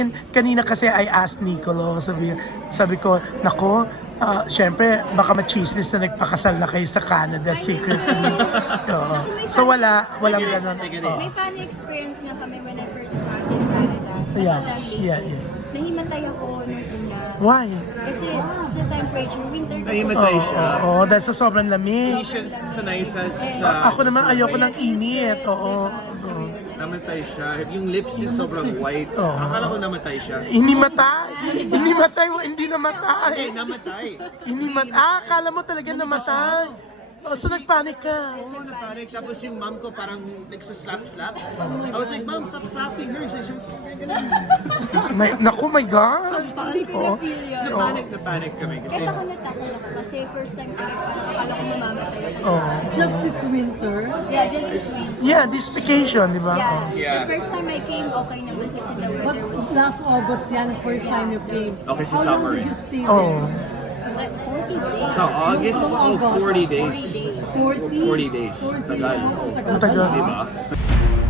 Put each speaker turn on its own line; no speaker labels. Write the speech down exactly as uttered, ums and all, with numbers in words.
Kanina kasi I asked Nicolo, sabi, sabi ko, nako, uh, syempre baka machismis na nagpakasal na kayo sa Canada secretly. Oo. So wala, walang ganun. Oo.
May funny experience nga kami when I first got in Canada.
Yeah,
Natalang
yeah,
dito.
yeah.
Nahimatay ako nung una.
Why?
Kasi sa temperature, winter kasi.
Nahimatay
Oo,
siya.
oo, oo, dahil sa sobrang
Hindi
lamig.
siya sanay sa... sa
Ako naman ayoko ng init. Oo. Oo.
Namatay siya. Yung lips niya sobrang white.
Oo.
Akala ko namatay siya.
Hindi matay. Hindi matay. Hindi namatay.
Eh, namatay.
Hindi matay. Ah, akala mo talaga namatay. Oh, so nagpanik ka.
Oo, napanik. Tapos yung mom ko parang nagsaslap-slap. I was like, Mom, stop slapping her. So, siya, ganun.
Na, naku, my God.
Hindi ko
Oo.
na-feel yun.
Napanik na panic kami. Kasi
Kahit ako natakot ako kasi first time ko like parang akala ko mamamatay ako.
Oh.
Just this winter.
Yeah, just this week.
Yeah, this vacation, di ba?
Yeah.
Oh.
Yeah.
The first time I came, okay naman kasi the
But
weather was
last August yan, first time you came.
Okay, si
How long
summer
did
eh.
you stay
Oh.
there?
like forty days.
sa August, oh, forty days.
forty?
forty days. Tagal.
Ang tagal.
Diba?